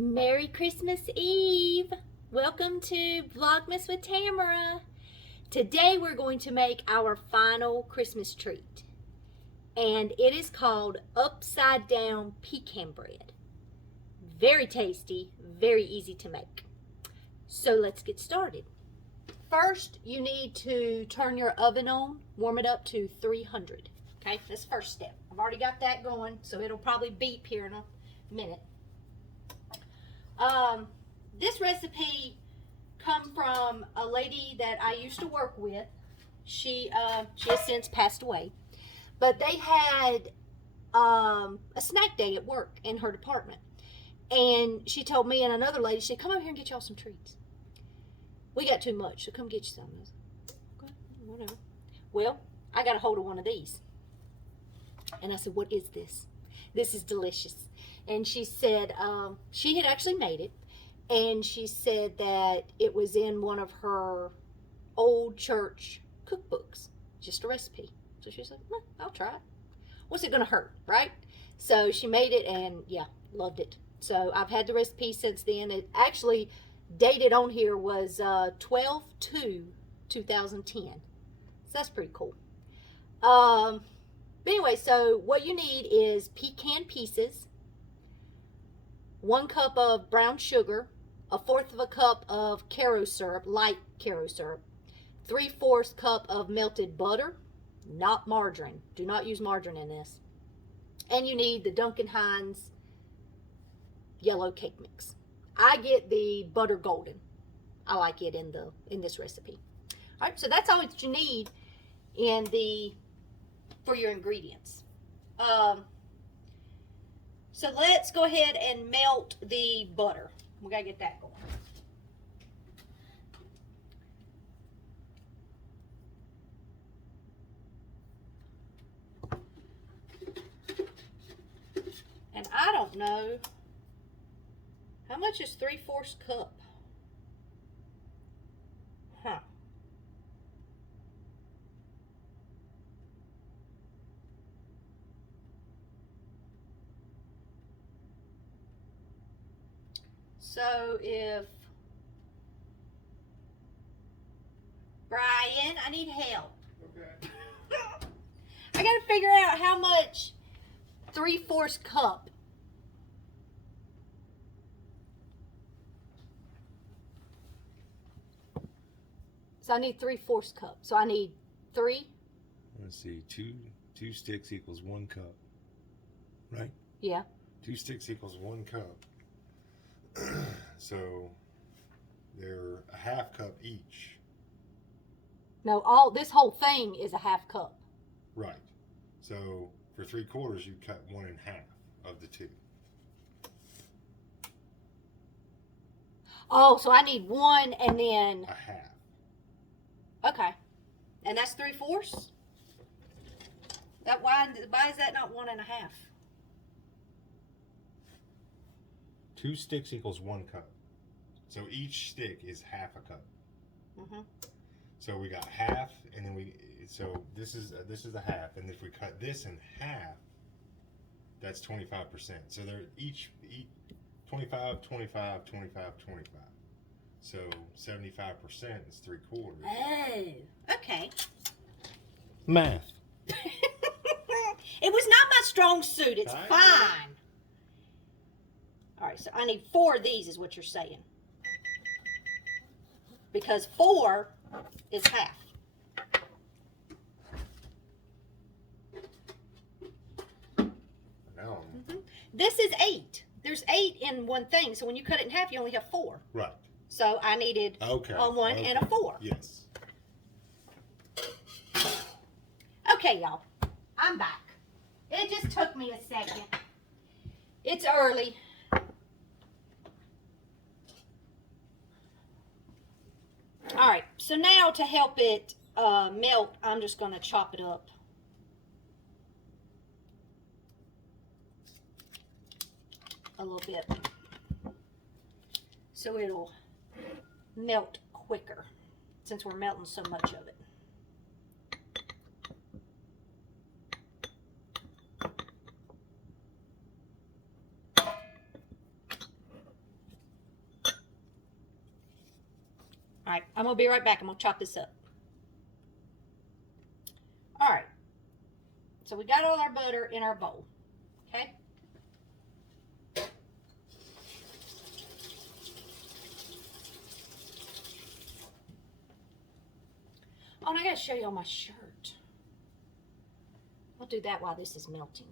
Merry Christmas Eve! Welcome to Vlogmas with Tamara. Today we're going to make our final Christmas treat. And it is called Upside Down Pecan Bread. Very tasty, very easy to make. So let's get started. First, you need to turn your oven on, warm it up to 300. Okay, that's the first step. I've already got that going, so it'll probably beep here in a minute. This recipe come from a lady that I used to work with. She has since passed away, but they had a snack day at work in her department, and she told me and another lady, she said, "Come over here and get y'all some treats. We got too much, so come get you some." I was like, "Okay, whatever." Well, I got a hold of one of these, and I said, "What is this? This is delicious." And she said she had actually made it, and she said that it was in one of her old church cookbooks, just a recipe. So she said, "Well, I'll try it. What's it gonna hurt, right?" So she made it, and yeah, loved it. So I've had the recipe since then. It actually dated on here was 12/2/2010. So that's pretty cool. But anyway, so what you need is pecan pieces, 1 cup of brown sugar, 1/4 cup of Caro syrup, light Caro syrup, 3/4 cup of melted butter, not margarine. Do not use margarine in this. And you need the Duncan Hines yellow cake mix. I get the butter golden. I like it in this recipe. All right, so that's all that you need for your ingredients. So let's go ahead and melt the butter. We gotta get that going. And I don't know, how much is 3/4 cup? Huh. So if, Brian, I need help. Okay. I gotta figure out how much 3/4 cup. So I need 3/4 cup. So I need 3. Let's see, two sticks equals 1 cup, right? Yeah. 2 sticks equals 1 cup. So they're a 1/2 cup each. No, this whole thing is a 1/2 cup. Right. So for 3/4, you cut 1 1/2 of the 2. Oh, so I need 1 and then A 1/2. okay, and that's 3/4. Why is that not 1 1/2? 2 sticks equals 1 cup. So each stick is 1/2 cup. Mhm. So we got 1/2, and then so this is a 1/2, and if we cut this in 1/2, that's 25%. So they're each 25, 25, 25, 25. So 75% is 3/4. Oh, okay. Math. It was not my strong suit. It's I know. fine. All right, so I need 4 of these, is what you're saying. Because 4 is 1/2. Now, This is 8. There's 8 in one thing, so when you cut it in half, you only have 4. right. So I needed a 1 and a 4. Yes. Okay, y'all. I'm back. It just took me a second. It's early. All right, so now to help it melt, I'm just going to chop it up. A little bit. So it'll melt quicker since we're melting so much of it. right, I'm going to be right back. I'm going to chop this up. All right. So we got all our butter in our bowl. Okay. Oh, and I got to show you all my shirt. I'll do that while this is melting.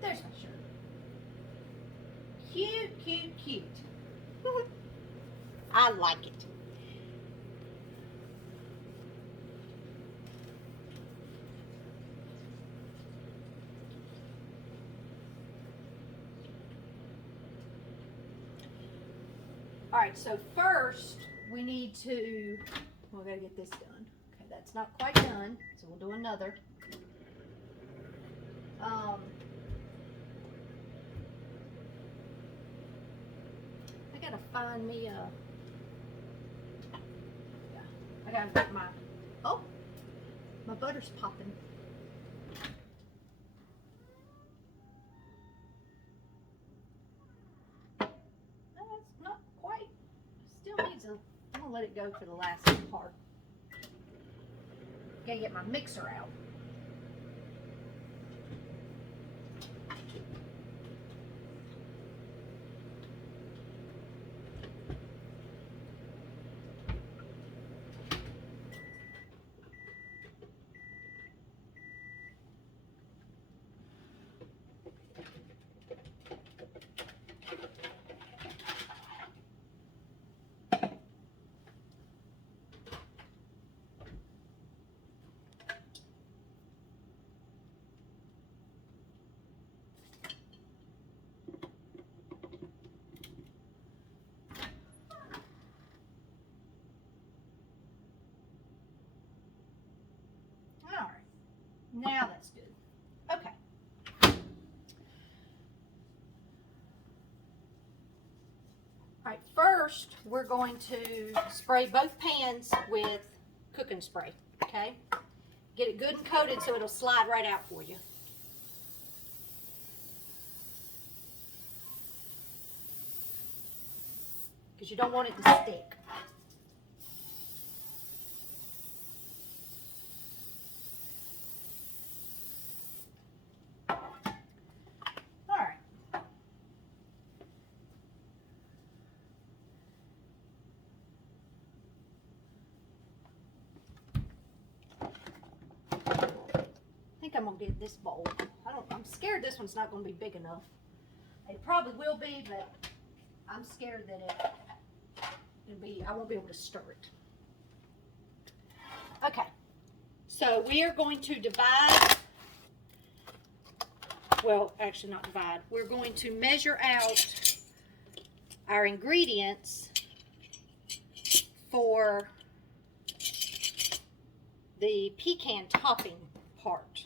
There's my shirt. Cute, cute, cute. I like it. All right, so first we need to, we gotta get this done. Okay, that's not quite done, so we'll do another. I gotta find me a, yeah, I gotta get my, oh, my butter's popping. No, it's not quite, still needs a, I'm gonna let it go for the last part. Gotta get my mixer out. All right, now that's good. Okay. All right, first we're going to spray both pans with cooking spray, okay? Get it good and coated so it'll slide right out for you. Because you don't want it to stick. All right. I think I'm gonna get this bowl. I'm scared this one's not gonna be big enough. It probably will be, but I'm scared that I won't be able to stir it. Okay, so we are going to divide, well, actually not divide. We're going to measure out our ingredients for the pecan topping part.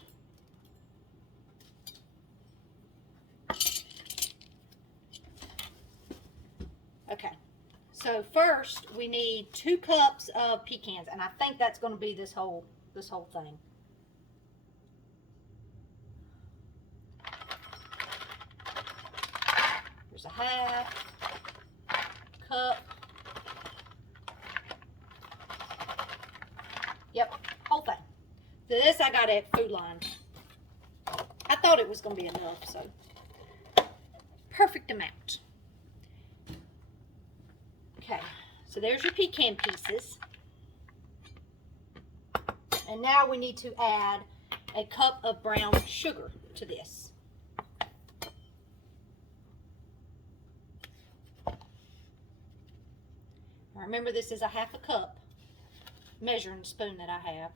Okay, so first we need 2 cups of pecans, and I think that's going to be this whole thing. There's a half cup. Yep, whole thing. This I got at Food Line. I thought it was going to be enough, so perfect amount. Okay, so there's your pecan pieces. And now we need to add a cup of brown sugar to this. Now remember, this is a half a cup measuring spoon that I have.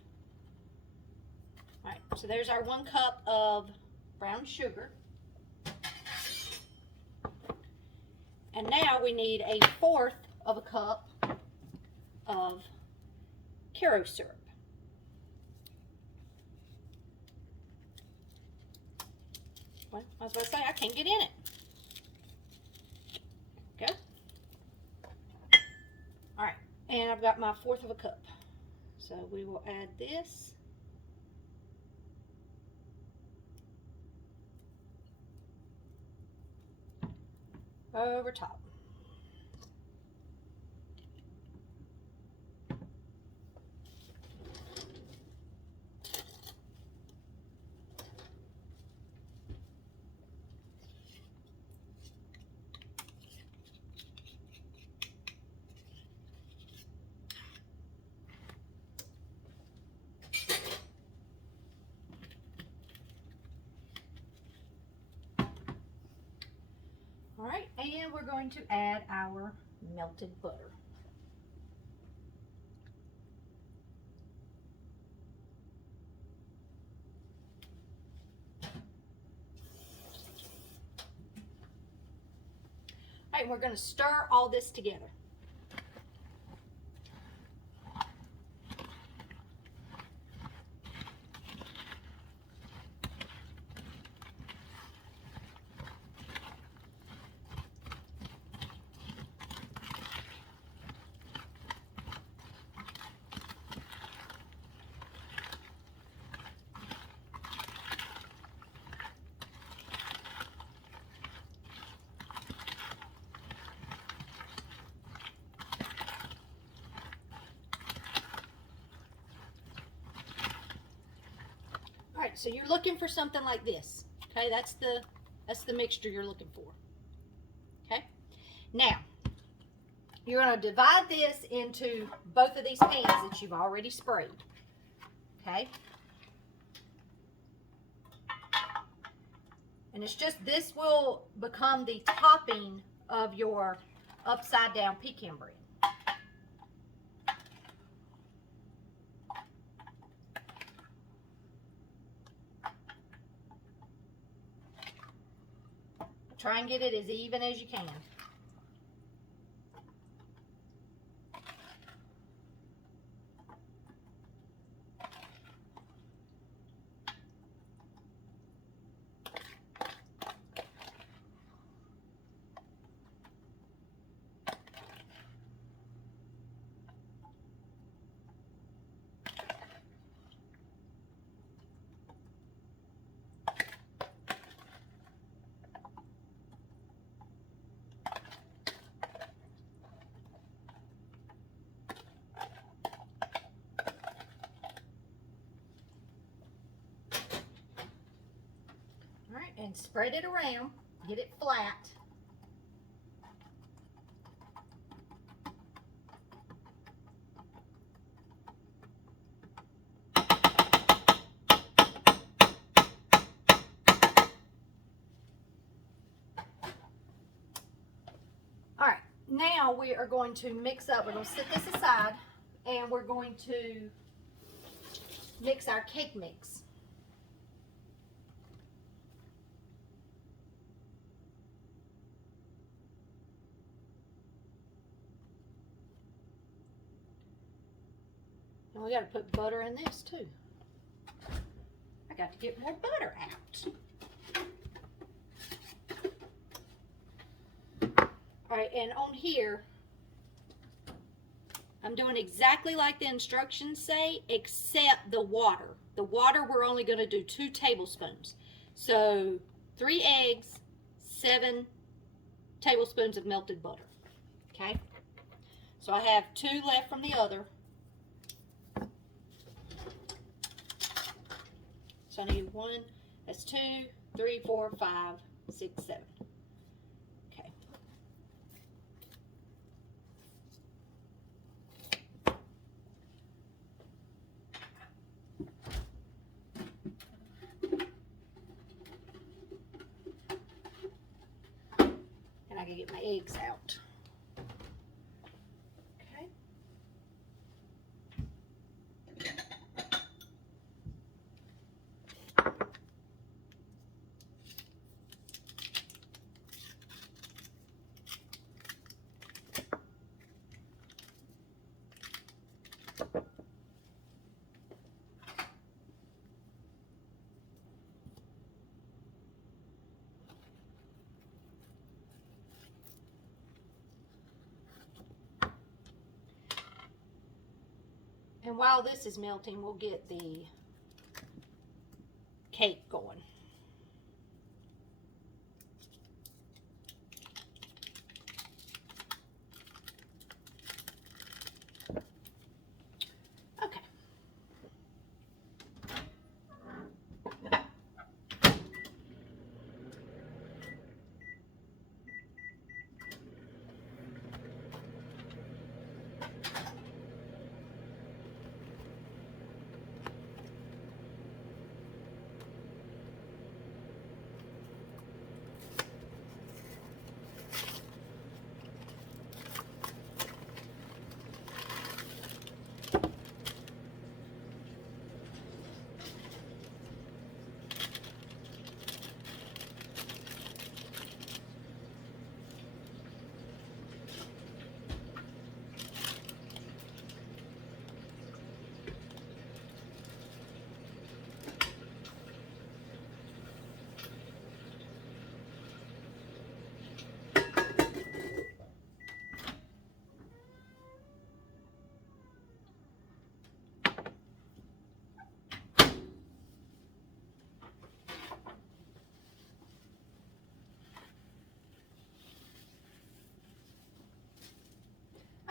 All right, so there's our 1 cup of brown sugar. And now we need 1/4 of a cup of Caro syrup. Well, I was about to say, I can't get in it. Okay. All right, and I've got my 1/4 of a cup. So we will add this. Over top. All right, and we're going to add our melted butter. All right, we're going to stir all this together. All right, so you're looking for something like this. Okay, that's the mixture you're looking for. Okay, now you're going to divide this into both of these pans that you've already sprayed. Okay, and it's just, this will become the topping of your upside down pecan bread. Try and get it as even as you can. All right, and spread it around, get it flat. All right, now we are going to mix up, we're going to set this aside, and we're going to mix our cake mix. And we got to put butter in this too. I got to get more butter out. All right, and on here, I'm doing exactly like the instructions say, except the water. The water, we're only going to do 2 tablespoons. So 3 eggs, 7 tablespoons of melted butter. Okay? So I have 2 left from the other. So I need 1, that's 2, 3, 4, 5, 6, 7. Okay. And I can get my eggs out. Okay. And while this is melting, we'll get the cake going. Okay.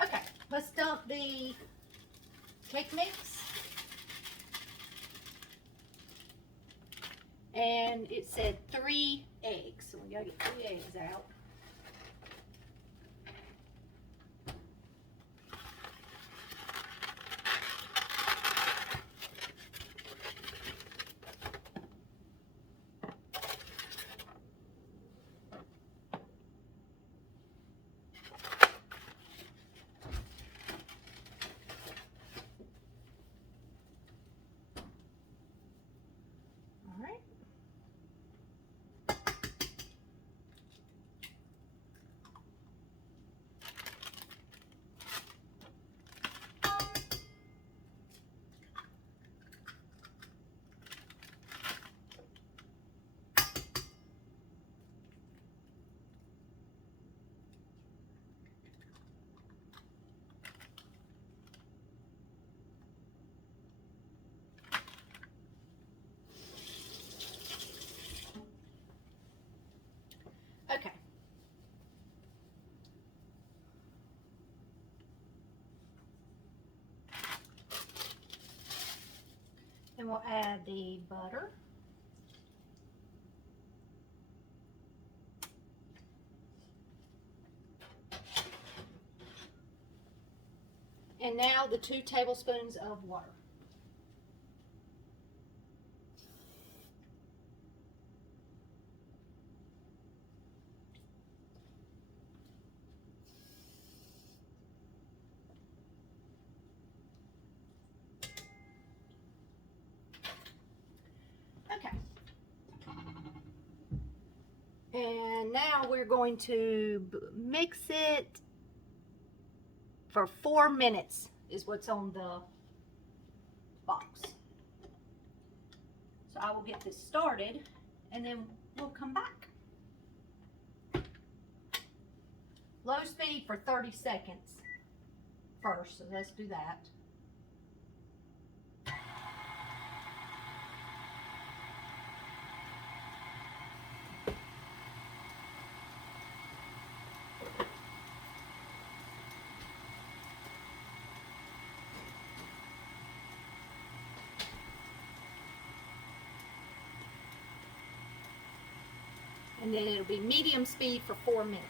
Okay, let's dump the cake mix. And it said 3 eggs, so we gotta get 3 eggs out. All right. Okay. And we'll add the butter. And now the 2 tablespoons of water. Okay. And now we're going to mix it for 4 minutes is what's on the box. So I will get this started and then we'll come back. Low speed for 30 seconds first, so let's do that. And then it'll be medium speed for 4 minutes.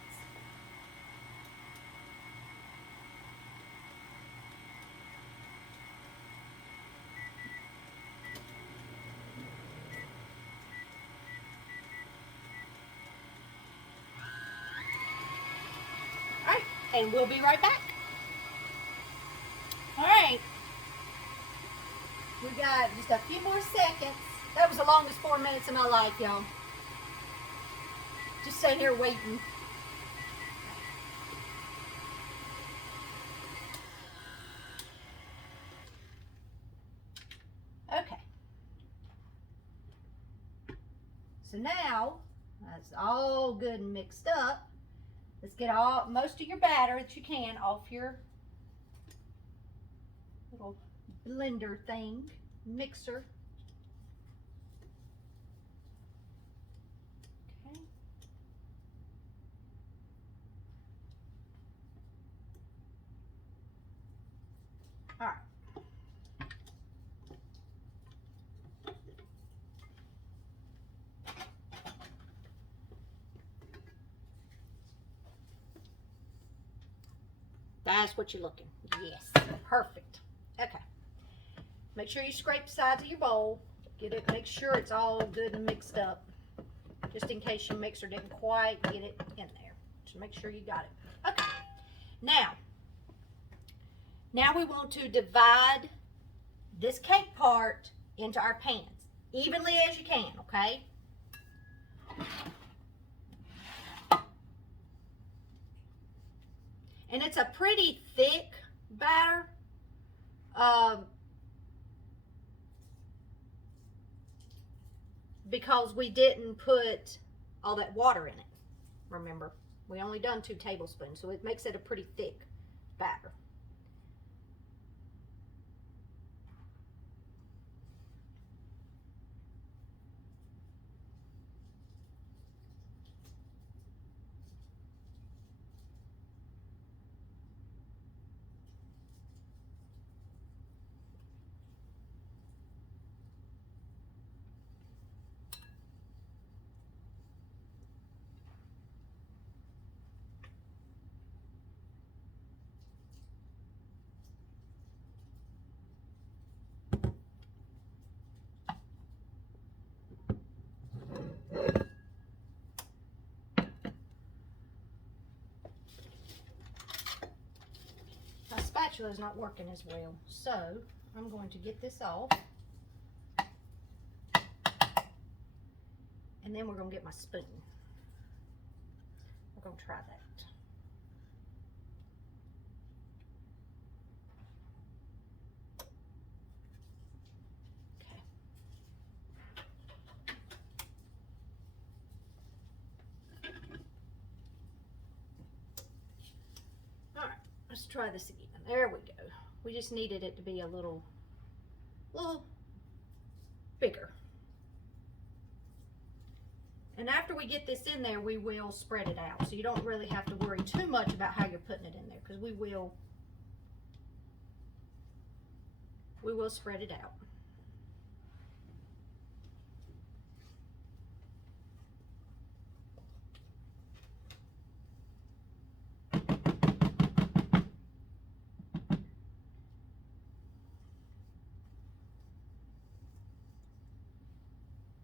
All right, and we'll be right back. All right, we got just a few more seconds. That was the longest 4 minutes of my life, y'all. Just sitting here waiting. Okay. So now that's all good and mixed up. Let's get most of your batter that you can off your little blender thing, mixer. Okay. All right. That's what you're looking. Yes, perfect. Okay. Make sure you scrape the sides of your bowl. Get it, make sure it's all good and mixed up. Just in case your mixer didn't quite get it in there. Just make sure you got it. Okay. Now we want to divide this cake part into our pans. Evenly as you can, okay? And it's a pretty thick batter. Because we didn't put all that water in it. Remember, we only done 2 tablespoons, so it makes it a pretty thick batter. My spatula is not working as well, so I'm going to get this off. And then we're going to get my spoon. We're going to try that. Let's try this again. There we go. We just needed it to be a little bigger. And after we get this in there, we will spread it out. So you don't really have to worry too much about how you're putting it in there, because we will spread it out.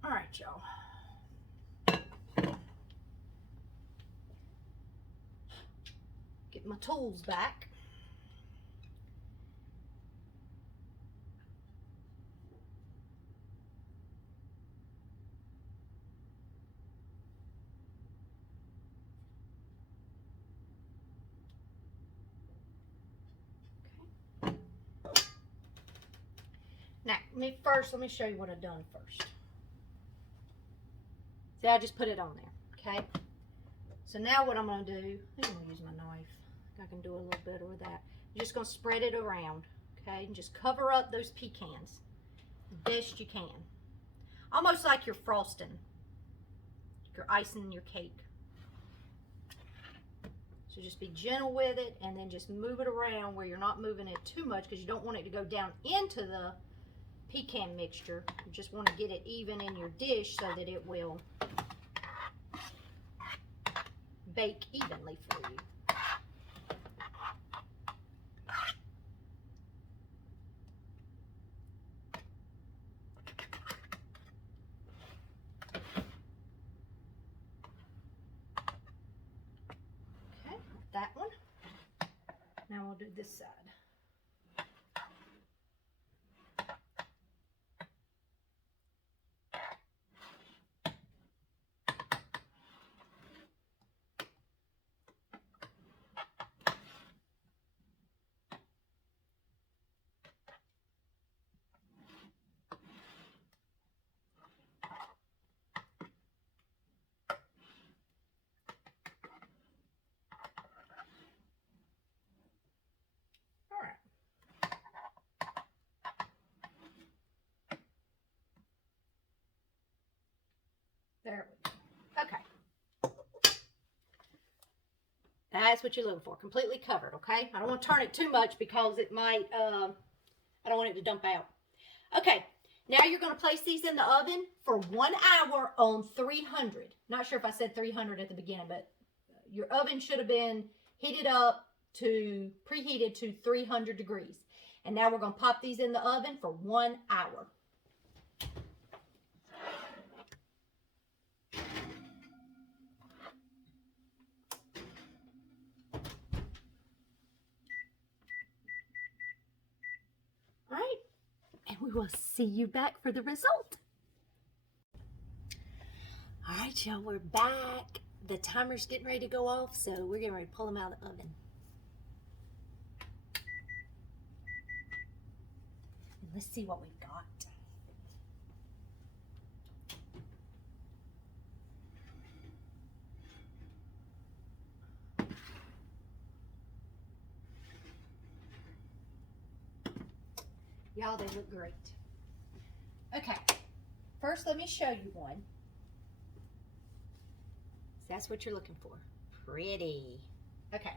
All right, y'all. Get my tools back. Okay. Now, let me show you what I've done first. See, I just put it on there, okay? So now what I'm going to do, I think I'm going to use my knife. I can do a little better with that. You're just going to spread it around, okay? And just cover up those pecans the best you can. Almost like you're frosting. You're icing your cake. So just be gentle with it and then just move it around where you're not moving it too much, because you don't want it to go down into the pecan mixture. You just want to get it even in your dish so that it will bake evenly for you. Okay, that one. Now we'll do this side. There we go. Okay. That's what you're looking for. Completely covered, okay? I don't want to turn it too much because it might, I don't want it to dump out. Okay. Now you're going to place these in the oven for 1 hour on 300. Not sure if I said 300 at the beginning, but your oven should have been heated up to, preheated to 300 degrees. And now we're going to pop these in the oven for 1 hour. All right. And we will see you back for the result. All right, y'all, we're back. The timer's getting ready to go off, so we're getting ready to pull them out of the oven. And let's see what we've got. Y'all, they look great. Okay, first let me show you one. That's what you're looking for. Pretty. Okay,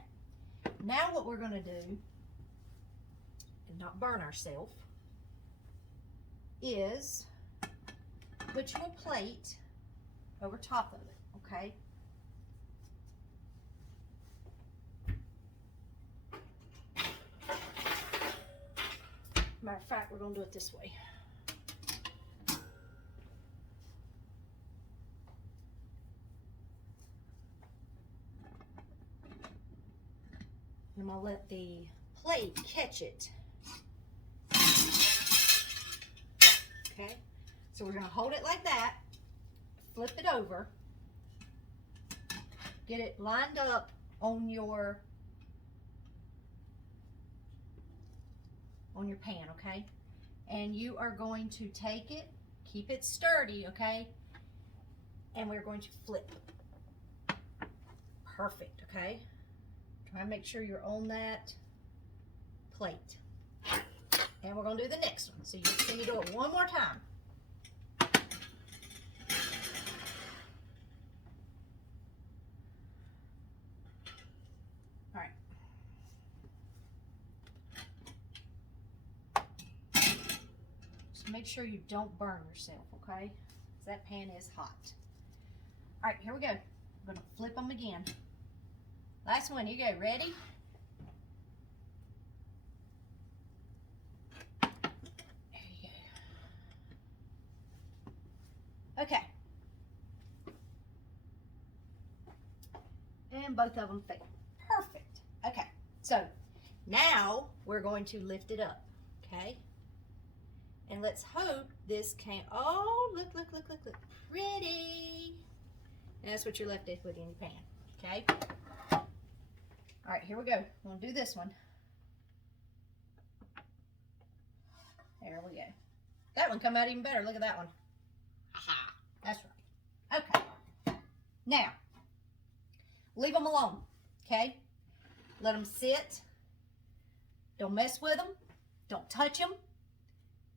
now what we're going to do, and not burn ourselves, is put you a plate over top of it, okay? Matter of fact, we're going to do it this way. I'm going to let the plate catch it. Okay, so we're going to hold it like that, flip it over, get it lined up on your pan, okay? And you are going to take it, keep it sturdy, okay? And we're going to flip. Perfect, okay? Try and make sure you're on that plate. And we're going to do the next one. So you see me do it one more time. All right. Just make sure you don't burn yourself, okay? Because that pan is hot. All right, here we go. I'm going to flip them again. Last one, you go. Ready? There you go. Okay. And both of them fit. Perfect. Okay. So now we're going to lift it up. Okay. And let's hope this can't. Oh, look, look, look, look, look. Pretty. And that's what you're left with in your pan. Okay. All right, here we go. I'm going to do this one. There we go. That one come out even better. Look at that one. Aha. That's right. Okay. Now, leave them alone. Okay? Let them sit. Don't mess with them. Don't touch them.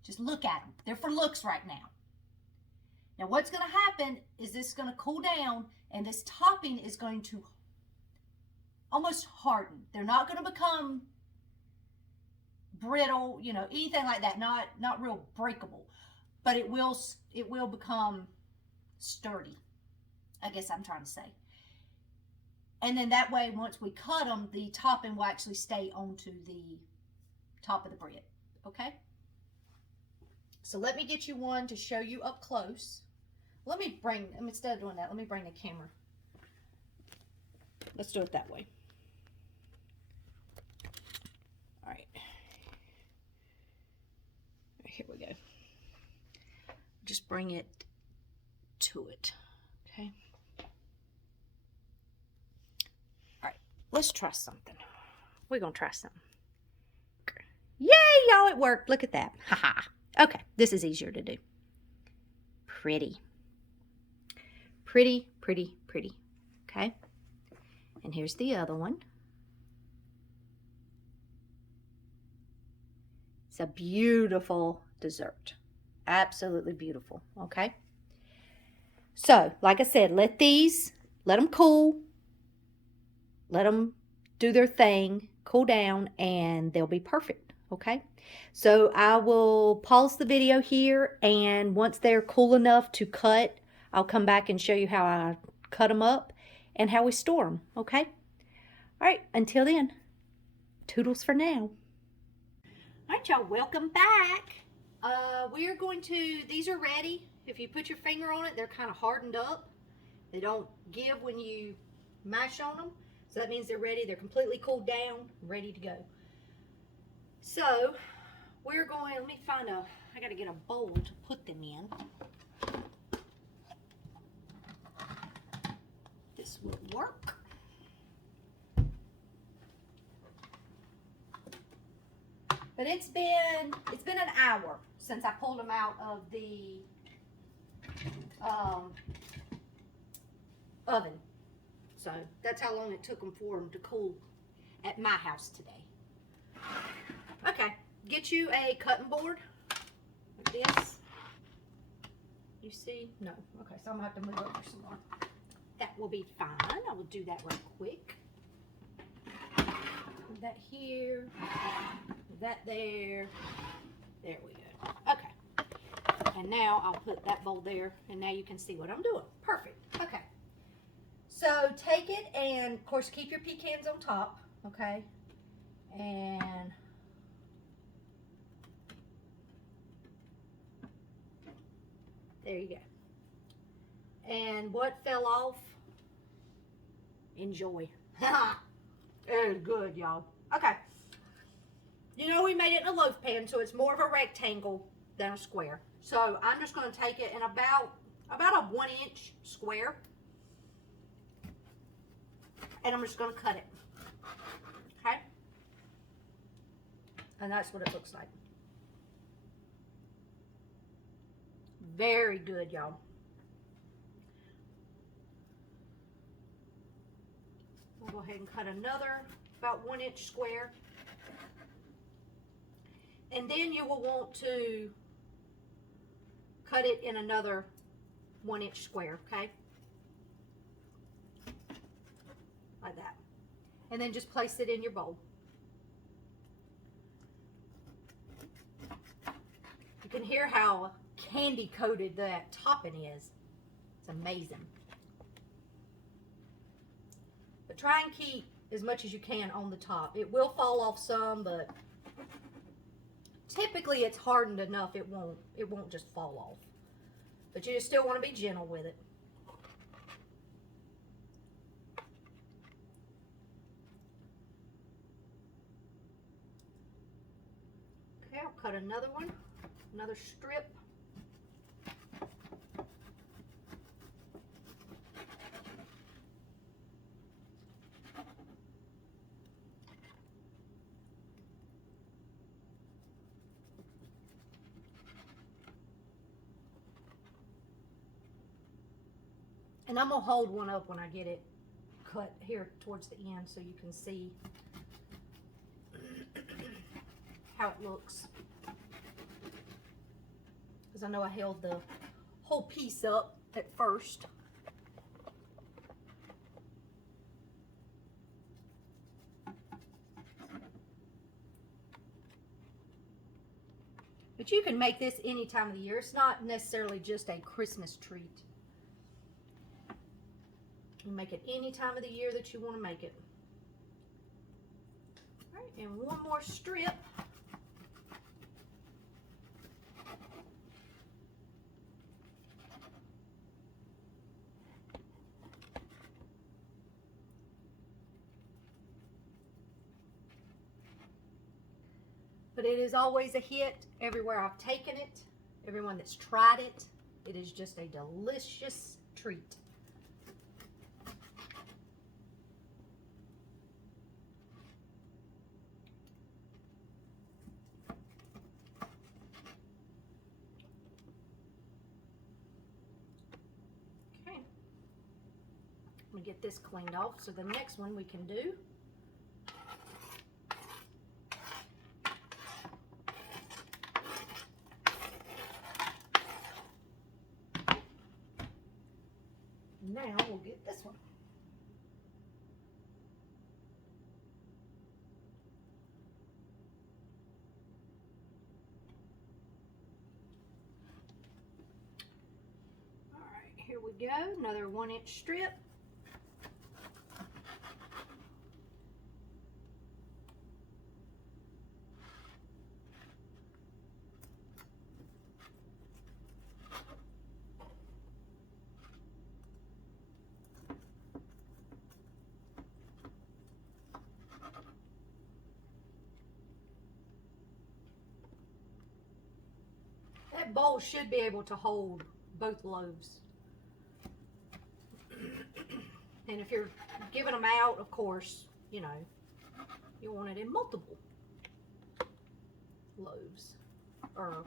Just look at them. They're for looks right now. Now, what's going to happen is this is going to cool down, and this topping is going to almost harden. They're not going to become brittle, you know, anything like that. Not real breakable, but it will become sturdy, I guess I'm trying to say. And then that way, once we cut them, the topping will actually stay onto the top of the bread. Okay? So let me get you one to show you up close. Instead of doing that, let me bring the camera. Let's do it that way. All right. Here we go. Just bring it to it. Okay. All right. Let's try something. We're going to try something. Yay, y'all, it worked. Look at that. Haha. Okay, this is easier to do. Pretty. Pretty, pretty, pretty. Okay. And here's the other one. It's a beautiful dessert. Absolutely beautiful. Okay. So, like I said, let them cool. Let them do their thing, cool down, and they'll be perfect, okay? So I will pause the video here, and once they're cool enough to cut, I'll come back and show you how I cut them up and how we store them, okay? All right, until then, toodles for now. All right, y'all, welcome back. We're going to, these are ready. If you put your finger on it, they're kind of hardened up. They don't give when you mash on them. So that means they're ready. They're completely cooled down, ready to go. So we're going, let me find I got to get a bowl to put them in. This will work. But it's been an hour since I pulled them out of the oven. So that's how long it took them for them to cool at my house today. Okay, get you a cutting board like this. You see? No. Okay, so I'm gonna have to move over some more. That will be fine. I will do that real quick. Put that here. Put that there. There we go. Okay. And now I'll put that bowl there, and now you can see what I'm doing. Perfect. Okay. So take it, and of course keep your pecans on top, okay? And there you go. And what fell off, enjoy. It is good, y'all. Okay. You know we made it in a loaf pan, so it's more of a rectangle than a square. So I'm just going to take it in about a 1-inch square. And I'm just going to cut it. Okay? And that's what it looks like. Very good, y'all. We'll go ahead and cut another about 1-inch square. And then you will want to cut it in another 1-inch square, okay? Like that. And then just place it in your bowl. You can hear how candy coated that topping is. It's amazing. But try and keep as much as you can on the top. It will fall off some, but typically it's hardened enough it won't just fall off. But you just still want to be gentle with it. Okay, I'll cut another one, another strip. And I'm going to hold one up when I get it cut here towards the end so you can see how it looks. Because I know I held the whole piece up at first. But you can make this any time of the year. It's not necessarily just a Christmas treat. You make it any time of the year that you want to make it. All right, and one more strip. But it is always a hit everywhere I've taken it. Everyone that's tried it, it is just a delicious treat. Okay. I'm going to get this cleaned off so the next one we can do. Now we'll get this one. All right, here we go. Another 1-inch strip. That bowl should be able to hold both loaves. And if you're giving them out, of course, you know, you want it in multiple loaves or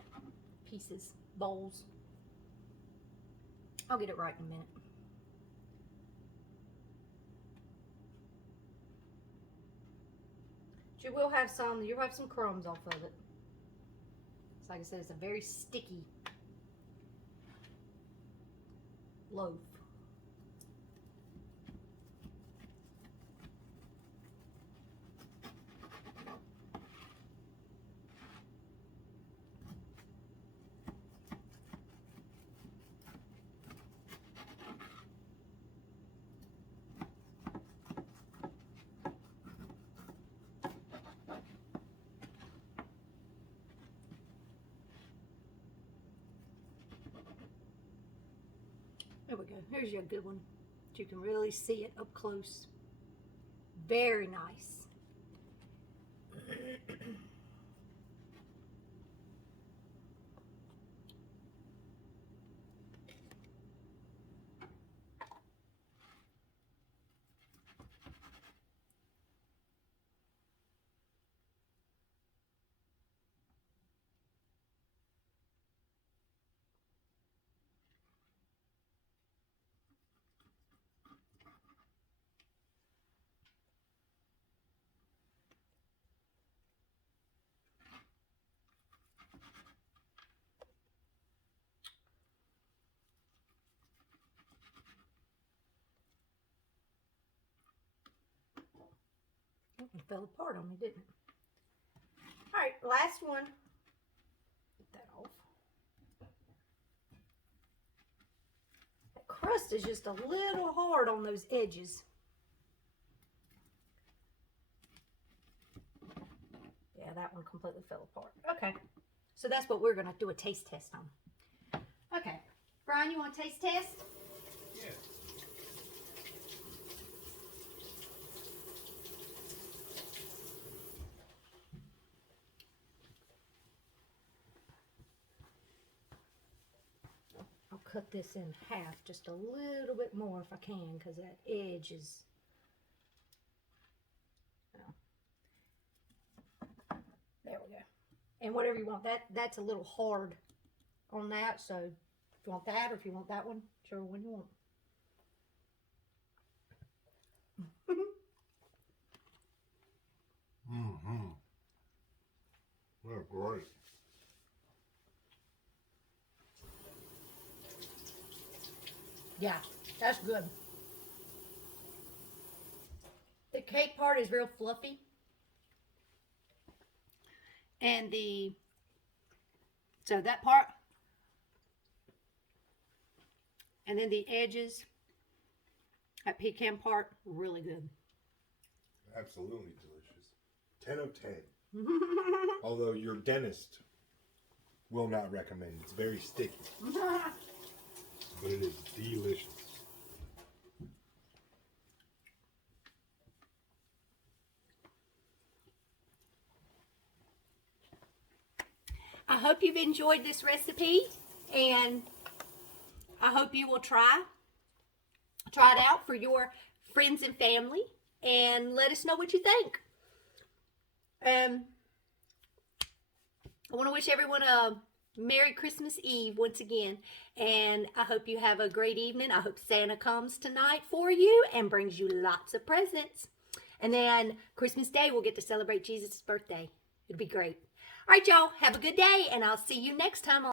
pieces, bowls. I'll get it right in a minute. You will have you'll have some crumbs off of it. So like I said, it's a very sticky loaf. There we go. Here's your good one. You can really see it up close. Very nice. It fell apart on me, didn't it? All right, last one. Get that off. That crust is just a little hard on those edges. Yeah, that one completely fell apart. Okay, so that's what we're gonna do a taste test on. Okay, Brian, you want a taste test? Yeah. I'll cut this in half just a little bit more if I can, because that edge is, oh. There we go. And whatever you want, that's a little hard on that, so if you want that or if you want that one, whichever one you want. Mm-hmm. They're great. Yeah, that's good. The cake part is real fluffy. And so that part, and then the edges, that pecan part, really good. Absolutely delicious. 10 of 10. Although your dentist will not recommend. It's very sticky. But it is delicious. I hope you've enjoyed this recipe, and I hope you will try it out for your friends and family, and let us know what you think. I want to wish everyone a Merry Christmas Eve once again, and I hope you have a great evening. I hope Santa comes tonight for you and brings you lots of presents. And then Christmas Day, we'll get to celebrate Jesus' birthday. It'll be great. All right, y'all, have a good day, and I'll see you next time on